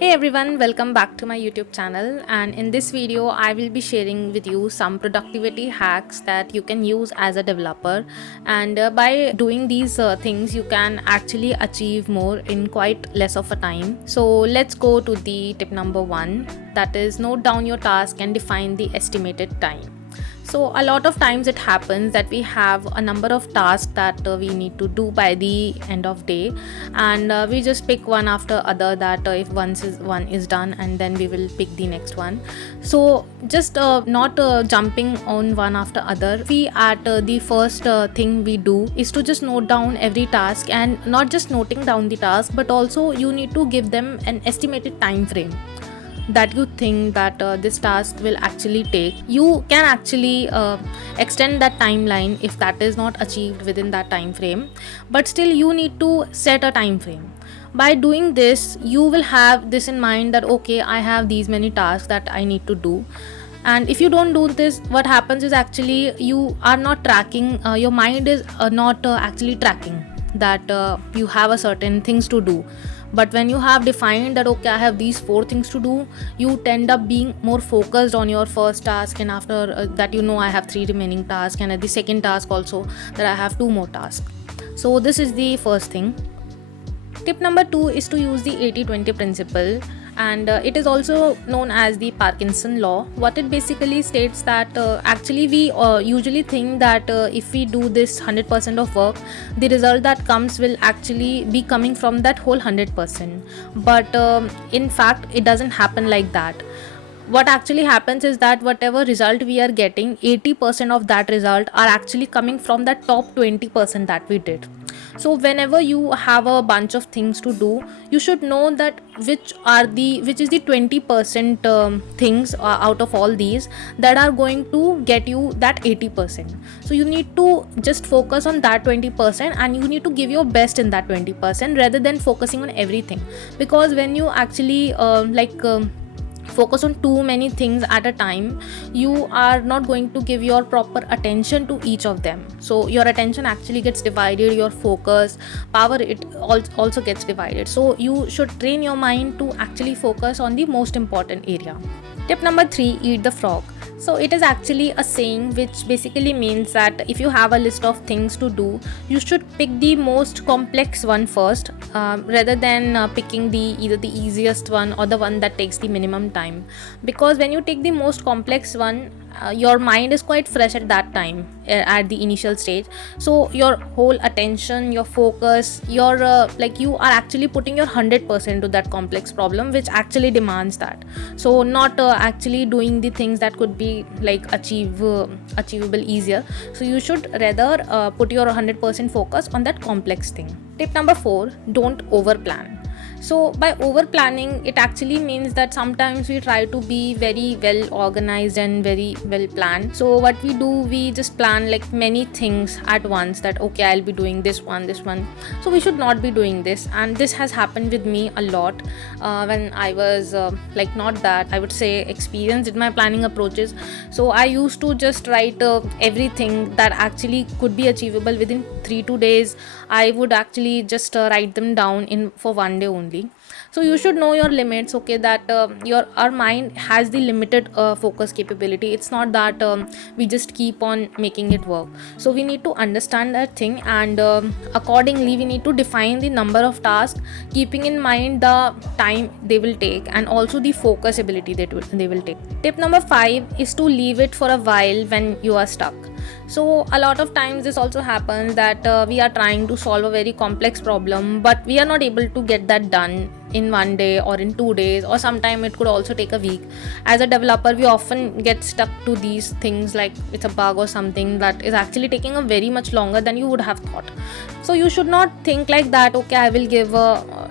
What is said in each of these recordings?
Hey everyone, welcome back to my YouTube channel, and in this video I will be sharing with you some productivity hacks that you can use as a developer, and by doing these things you can actually achieve more in quite less of a time. So let's go to the tip number 1, that is note down your task and define the estimated time. So a lot of times it happens that we have a number of tasks that we need to do by the end of day, and we just pick one after other, that if one is done and then we will pick the next one. So just not jumping on one after other, we at the first thing we do is to just note down every task, and not just noting down the task but also you need to give them an estimated time frame that you think that this task will actually take. You can actually extend that timeline if that is not achieved within that time frame, but still you need to set a time frame. By doing this you will have this in mind that okay, I have these many tasks that I need to do. And if you don't do this, what happens is actually you are not tracking, your mind is not actually tracking that you have a certain things to do. But when you have defined that okay, I have these 4 things to do, you tend up being more focused on your first task, and after that I have 3 remaining tasks, and at the second task also that I have 2 more tasks. So this is the first thing. Tip number 2 is to use the 80-20 principle, and it is also known as the Parkinson law. What it basically states that actually we usually think that if we do this 100% of work, the result that comes will actually be coming from that whole 100%. But in fact, it doesn't happen like that. What actually happens is that whatever result we are getting, 80% of that result are actually coming from that top 20% that we did. So whenever you have a bunch of things to do, you should know that which is the 20% things out of all these that are going to get you that 80%. So you need to just focus on that 20%, and you need to give your best in that 20% rather than focusing on everything. Because when you actually focus on too many things at a time, you are not going to give your proper attention to each of them. So your attention actually gets divided, your focus power it also gets divided. So you should train your mind to actually focus on the most important area. Tip number 3, eat the frog. So it is actually a saying which basically means that if you have a list of things to do, you should pick the most complex one first, rather than picking either the easiest one or the one that takes the minimum time. Because when you take the most complex one, your mind is quite fresh at that time, at the initial stage. So your whole attention, your focus, you are actually putting your 100% to that complex problem, which actually demands that. So not actually doing the things that could be achievable easier. So you should rather put your 100% focus on that complex thing. Tip number 4, don't over plan. So by over planning, it actually means that sometimes we try to be very well organized and very well planned. So what we do, we just plan like many things at once, that okay, I'll be doing this one. So we should not be doing this, and this has happened with me a lot when I was not that I would say experienced in my planning approaches. So I used to just write everything that actually could be achievable within 3-2 days. I would actually just write them down in for one day only. So you should know your limits, okay, that our mind has the limited focus capability. It's not that we just keep on making it work. So we need to understand that thing, and accordingly we need to define the number of tasks, keeping in mind the time they will take and also the focus ability that they will take. Tip number 5 is to leave it for a while when you are stuck. So a lot of times this also happens that we are trying to solve a very complex problem, but we are not able to get that done in one day or in 2 days, or sometime it could also take a week. As a developer, we often get stuck to these things like it's a bug or something that is actually taking a very much longer than you would have thought. So you should not think like that, okay, I will give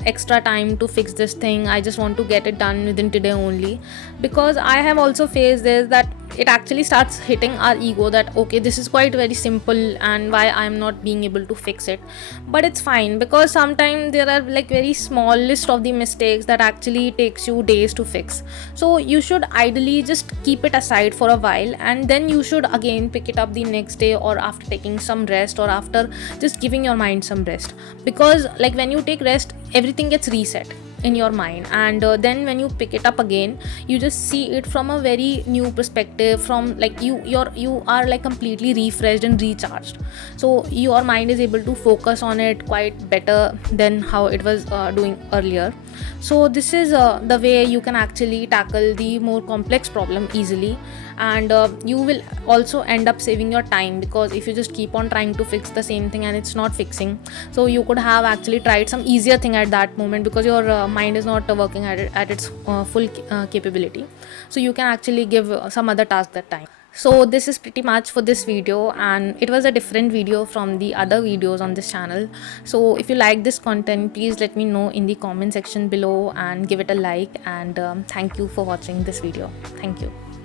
extra time to fix this thing, I just want to get it done within today only. Because I have also faced this, that it actually starts hitting our ego that okay, this is quite very simple and why I'm not being able to fix it. But it's fine, because sometimes there are like very small list of the mistakes that actually takes you days to fix. So you should ideally just keep it aside for a while, and then you should again pick it up the next day, or after taking some rest, or after just giving your mind some rest. Because like when you take rest, everything gets reset. in your mind, and then when you pick it up again, you just see it from a very new perspective, from like you are like completely refreshed and recharged. So your mind is able to focus on it quite better than how it was doing earlier. So this is the way you can actually tackle the more complex problem easily, and you will also end up saving your time, because if you just keep on trying to fix the same thing and it's not fixing, so you could have actually tried some easier thing at that moment, because your mind is not working at its full capability. So you can actually give some other task that time. So this is pretty much for this video, and it was a different video from the other videos on this channel. So if you like this content, please let me know in the comment section below and give it a like, and thank you for watching this video. Thank you.